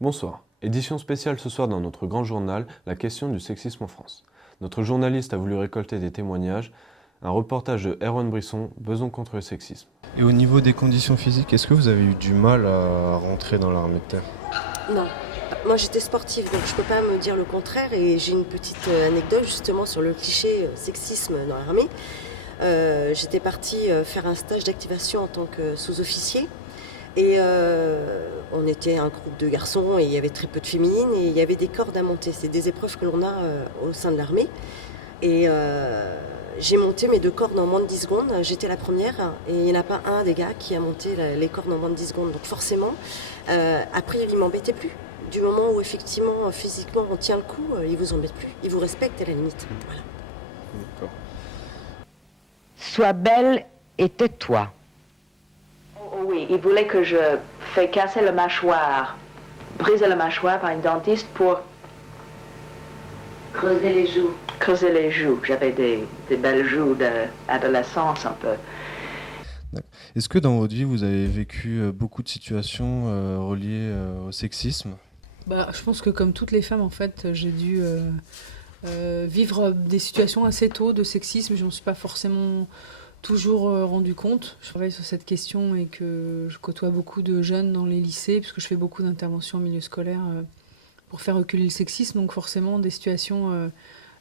Bonsoir. Édition spéciale ce soir dans notre grand journal, la question du sexisme en France. Notre journaliste a voulu récolter des témoignages. Un reportage de Erwan Brisson, Besançon contre le sexisme. Et au niveau des conditions physiques, est-ce que vous avez eu du mal à rentrer dans l'armée de terre ? Non. Moi j'étais sportive, donc je peux pas me dire le contraire. Et j'ai une petite anecdote justement sur le cliché sexisme dans l'armée. J'étais partie faire un stage d'activation en tant que sous-officier. Et on était un groupe de garçons et il y avait très peu de féminines et il y avait des cordes à monter. C'est des épreuves que l'on a au sein de l'armée. Et j'ai monté mes 2 cordes en moins de 10 secondes. J'étais la première et il n'y en a pas un des gars qui a monté les cordes en moins de 10 secondes. Donc forcément, après, il ne m'embêtait plus. Du moment où effectivement, physiquement, on tient le coup, il ne vous embête plus. Il vous respecte à la limite. Voilà. D'accord. Sois belle et tais-toi. Oh oui, il voulait que je fasse casser la mâchoire, briser la mâchoire par une dentiste pour Creuser les joues. creuser les joues. J'avais des belles joues d'adolescence un peu. D'accord. Est-ce que dans votre vie, vous avez vécu beaucoup de situations reliées au sexisme ? Je pense que comme toutes les femmes, en fait, j'ai dû vivre des situations assez tôt de sexisme. Je m'en suis pas forcément toujours rendu compte. Je travaille sur cette question et que je côtoie beaucoup de jeunes dans les lycées, puisque je fais beaucoup d'interventions en milieu scolaire pour faire reculer le sexisme. Donc forcément, des situations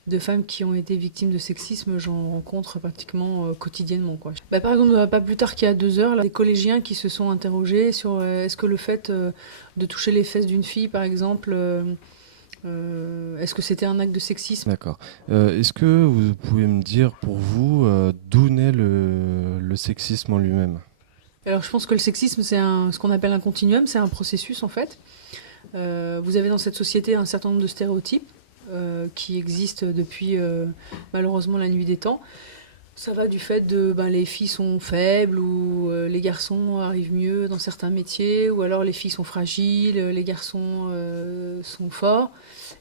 de femmes qui ont été victimes de sexisme, j'en rencontre pratiquement quotidiennement, quoi. Par exemple, pas plus tard qu'il y a 2 heures, là, des collégiens qui se sont interrogés sur est-ce que le fait de toucher les fesses d'une fille, par exemple, est-ce que c'était un acte de sexisme ? D'accord. Est-ce que vous pouvez me dire pour vous d'où naît le sexisme en lui-même ? Alors je pense que le sexisme, c'est ce qu'on appelle un continuum, c'est un processus en fait. Vous avez dans cette société un certain nombre de stéréotypes qui existent depuis malheureusement la nuit des temps. Ça va du fait de les filles sont faibles ou les garçons arrivent mieux dans certains métiers, ou alors les filles sont fragiles, les garçons sont forts.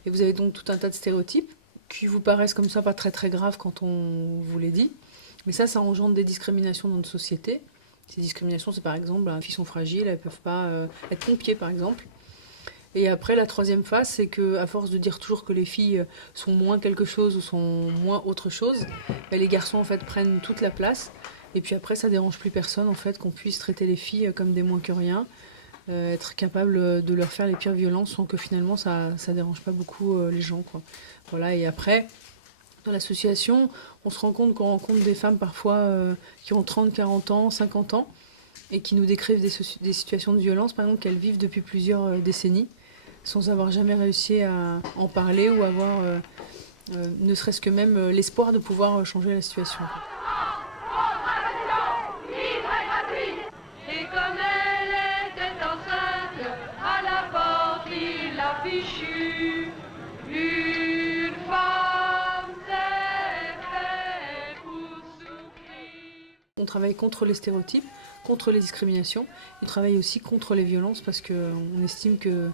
Et vous avez donc tout un tas de stéréotypes qui vous paraissent comme ça pas très très graves quand on vous les dit. Mais ça engendre des discriminations dans notre société. Ces discriminations, c'est par exemple, les filles sont fragiles, elles ne peuvent pas être pompiers par exemple. Et après, la 3e phase, c'est qu'à force de dire toujours que les filles sont moins quelque chose ou sont moins autre chose, les garçons en fait prennent toute la place. Et puis après, ça dérange plus personne en fait qu'on puisse traiter les filles comme des moins que rien, être capable de leur faire les pires violences sans que finalement ça dérange pas beaucoup les gens, quoi. Voilà. Et après, dans l'association, on se rend compte qu'on rencontre des femmes parfois qui ont 30, 40 ans, 50 ans et qui nous décrivent des situations de violence, par exemple, qu'elles vivent depuis plusieurs décennies, sans avoir jamais réussi à en parler ou avoir ne serait-ce que même l'espoir de pouvoir changer la situation. Et comme elle était enceinte, à la porte il a fichu une femme s'est faite pour souffrir. On travaille contre les stéréotypes, contre les discriminations. On travaille aussi contre les violences parce qu'on estime que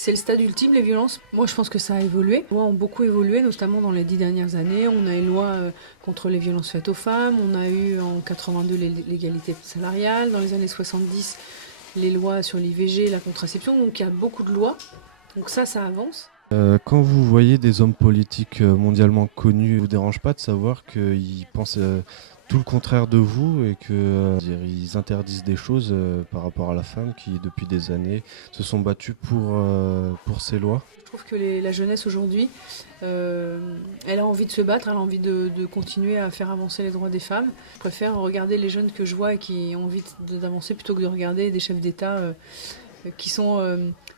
c'est le stade ultime, les violences. Moi, je pense que ça a évolué. Les lois ont beaucoup évolué, notamment dans les 10 dernières années. On a une loi contre les violences faites aux femmes. On a eu en 82 l'égalité salariale. Dans les années 70, les lois sur l'IVG, la contraception. Donc, il y a beaucoup de lois. Donc ça avance. Quand vous voyez des hommes politiques mondialement connus, ne vous dérange pas de savoir qu'ils pensent tout le contraire de vous et qu'ils interdisent des choses par rapport à la femme qui, depuis des années, se sont battues pour ces lois ? Je trouve que la jeunesse aujourd'hui, elle a envie de se battre, elle a envie de continuer à faire avancer les droits des femmes. Je préfère regarder les jeunes que je vois et qui ont envie d'avancer plutôt que de regarder des chefs d'État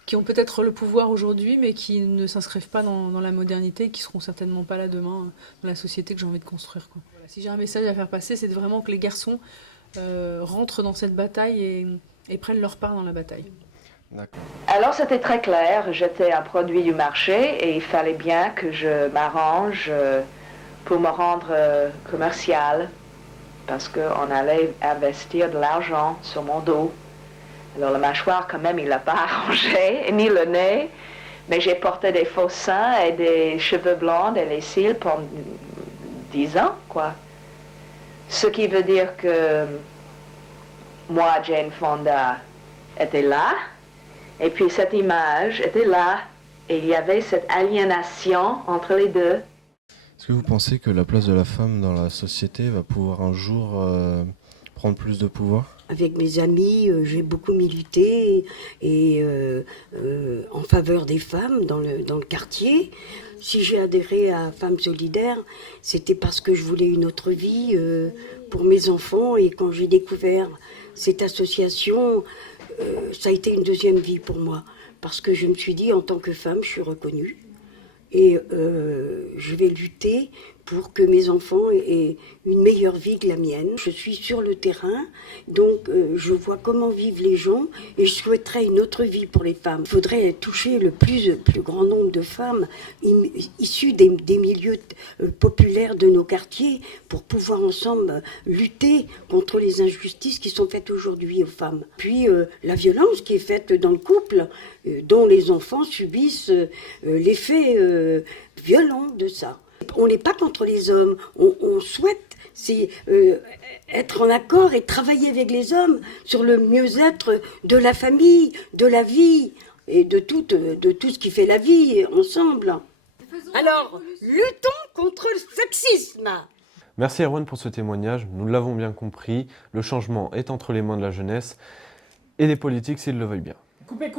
qui ont peut-être le pouvoir aujourd'hui, mais qui ne s'inscrivent pas dans la modernité et qui seront certainement pas là demain dans la société que j'ai envie de construire, quoi. Voilà. Si j'ai un message à faire passer, c'est vraiment que les garçons rentrent dans cette bataille et prennent leur part dans la bataille. D'accord. Alors c'était très clair, j'étais un produit du marché et il fallait bien que je m'arrange pour me rendre commercial parce qu'on allait investir de l'argent sur mon dos. Alors la mâchoire quand même il l'a pas arrangé, ni le nez, mais j'ai porté des faux seins et des cheveux blancs et les cils pendant 10 ans, quoi. Ce qui veut dire que moi, Jane Fonda, était là, Et puis cette image était là, et il y avait cette aliénation entre les deux. Est-ce que vous pensez que la place de la femme dans la société va pouvoir un jour prendre plus de pouvoir ? Avec mes amis, j'ai beaucoup milité en faveur des femmes dans le quartier. Si j'ai adhéré à Femmes Solidaires, c'était parce que je voulais une autre vie pour mes enfants. Et quand j'ai découvert cette association, ça a été une deuxième vie pour moi. Parce que je me suis dit, en tant que femme, je suis reconnue. Et je vais lutter pour que mes enfants aient une meilleure vie que la mienne. Je suis sur le terrain, donc je vois comment vivent les gens et je souhaiterais une autre vie pour les femmes. Il faudrait toucher le plus grand nombre de femmes issues des milieux populaires de nos quartiers pour pouvoir ensemble lutter contre les injustices qui sont faites aujourd'hui aux femmes. Puis la violence qui est faite dans le couple, dont les enfants subissent l'effet violent de ça. On n'est pas contre les hommes, on souhaite être en accord et travailler avec les hommes sur le mieux-être de la famille, de la vie et de tout ce qui fait la vie ensemble. Alors, luttons contre le sexisme. Merci Erwan pour ce témoignage, nous l'avons bien compris, le changement est entre les mains de la jeunesse et des politiques s'ils le veulent bien. Coupez.